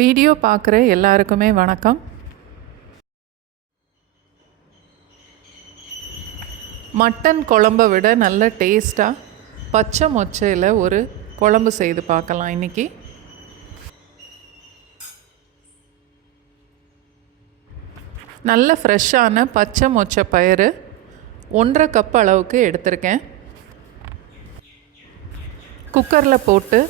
Video பார்க்குற எல்லாருக்குமே வணக்கம். மட்டன் குழம்பை விட நல்ல டேஸ்ட்டாக பச்சை மொச்சையில் ஒரு குழம்பு செய்து பார்க்கலாம். இன்றைக்கி நல்ல ஃப்ரெஷ்ஷான பச்சை மொச்சை பயிறு 1.5 கப் அளவுக்கு எடுத்திருக்கேன். குக்கரில் போட்டு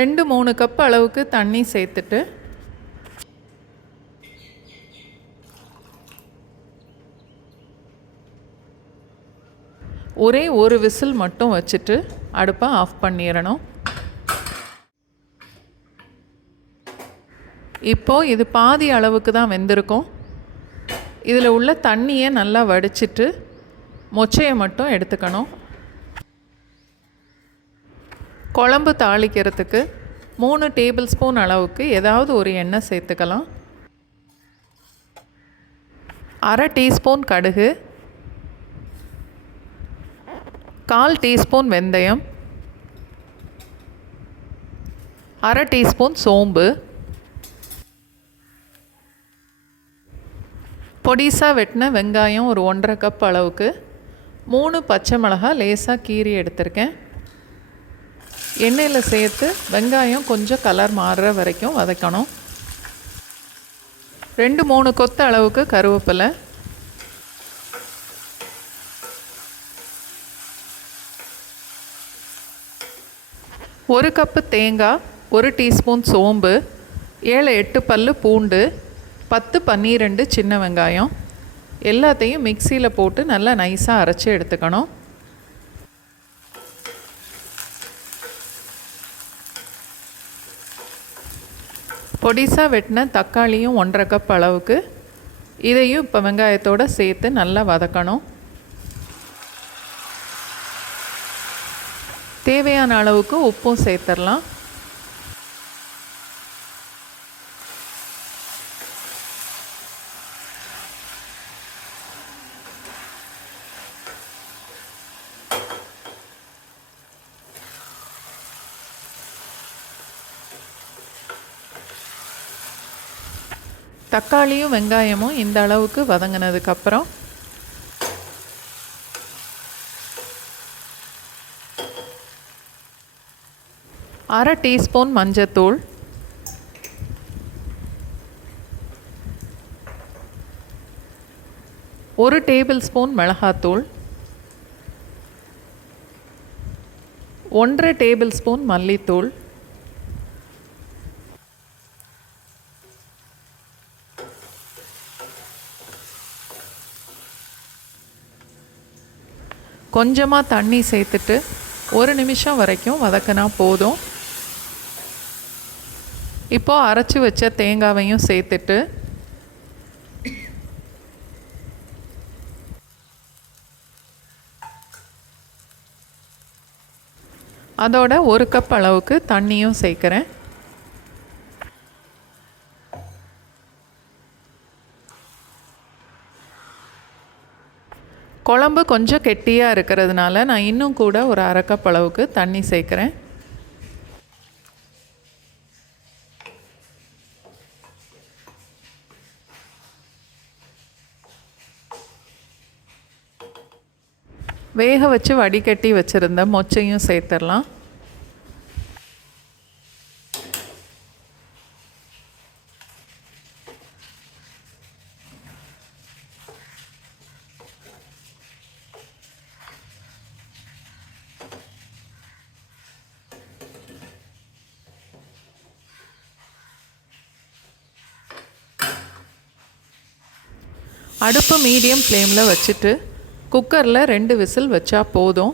2-3 கப் அளவுக்கு தண்ணி சேர்த்துட்டு ஒரே ஒரு விசில் மட்டும் வச்சுட்டு அடுப்பை ஆஃப் பண்ணிடணும். இப்போது இது பாதி அளவுக்கு தான் வெந்திருக்கும். இதில் உள்ள தண்ணியை நல்லா வடிச்சிட்டு மொச்சையை மட்டும் எடுத்துக்கணும். குழம்பு தாளிக்கிறதுக்கு 3 டேபிள் ஸ்பூன் அளவுக்கு ஏதாவது ஒரு எண்ணெய் சேர்த்துக்கலாம். 1/2 டீஸ்பூன் கடுகு, 1/4 டீஸ்பூன் வெந்தயம், 1/2 டீஸ்பூன் சோம்பு, பொடிசாக வெட்டின வெங்காயம் ஒரு 1.5 கப் அளவுக்கு, 3 பச்சை மிளகாய் லேசாக கீறி எடுத்திருக்கேன். எண்ணெயில் சேர்த்து வெங்காயம் கொஞ்சம் கலர் மாறுற வரைக்கும் வதக்கணும். 2-3 கொத்து அளவுக்கு கருவேப்பிலை, ஒரு கப்பு தேங்காய், 1 டீஸ்பூன் சோம்பு, 7-8 பல்லு பூண்டு, 10-12 சின்ன வெங்காயம் எல்லாத்தையும் மிக்சியில் போட்டு நல்லா நைஸாக அரைச்சி எடுத்துக்கணும். பொடிசாக வெட்டின தக்காளியும் 1.5 கப் அளவுக்கு, இதையும் இப்போ வெங்காயத்தோடு சேர்த்து நல்லா வதக்கணும். தேவையான அளவுக்கு உப்பும் சேர்த்துடலாம். தக்காளியும் வெங்காயமும் இந்த அளவுக்கு வதங்கினதுக்கப்புறம் அரை டீஸ்பூன் மஞ்சத்தூள், 1 டேபிள் ஸ்பூன் மிளகாத்தூள், 1.5 டேபிள் ஸ்பூன் மல்லித்தூள், கொஞ்சமாக தண்ணி சேர்த்துட்டு 1 நிமிஷம் வரைக்கும் வதக்கினா போதும். இப்போது அரைச்சி வச்ச தேங்காவையும் சேர்த்துட்டு அதோட 1 கப் அளவுக்கு தண்ணியும் சேர்க்குறேன். குழம்பு கொஞ்சம் கெட்டியாக இருக்கிறதுனால நான் இன்னும் கூட ஒரு 1/2 கப் அளவுக்கு தண்ணி சேர்க்குறேன். வேக வச்சு வடிகட்டி வச்சுருந்த மொச்சையும் சேர்த்துடலாம். அடுப்பு மீடியம் ஃப்ளேமில் வச்சுட்டு குக்கரில் 2 விசில் வச்சா போதும்.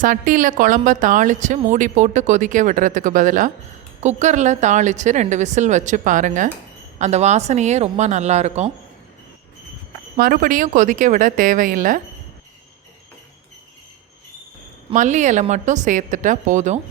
சட்டியில் குழம்ப தாளித்து மூடி போட்டு கொதிக்க விடுறதுக்கு பதிலாக குக்கரில் தாளித்து 2 விசில் வச்சு பாருங்கள். அந்த வாசனையே ரொம்ப நல்லாயிருக்கும். மறுபடியும் கொதிக்க விட தேவையில்லை. மல்லி இலை மட்டும் சேர்த்துட்டா போதும்.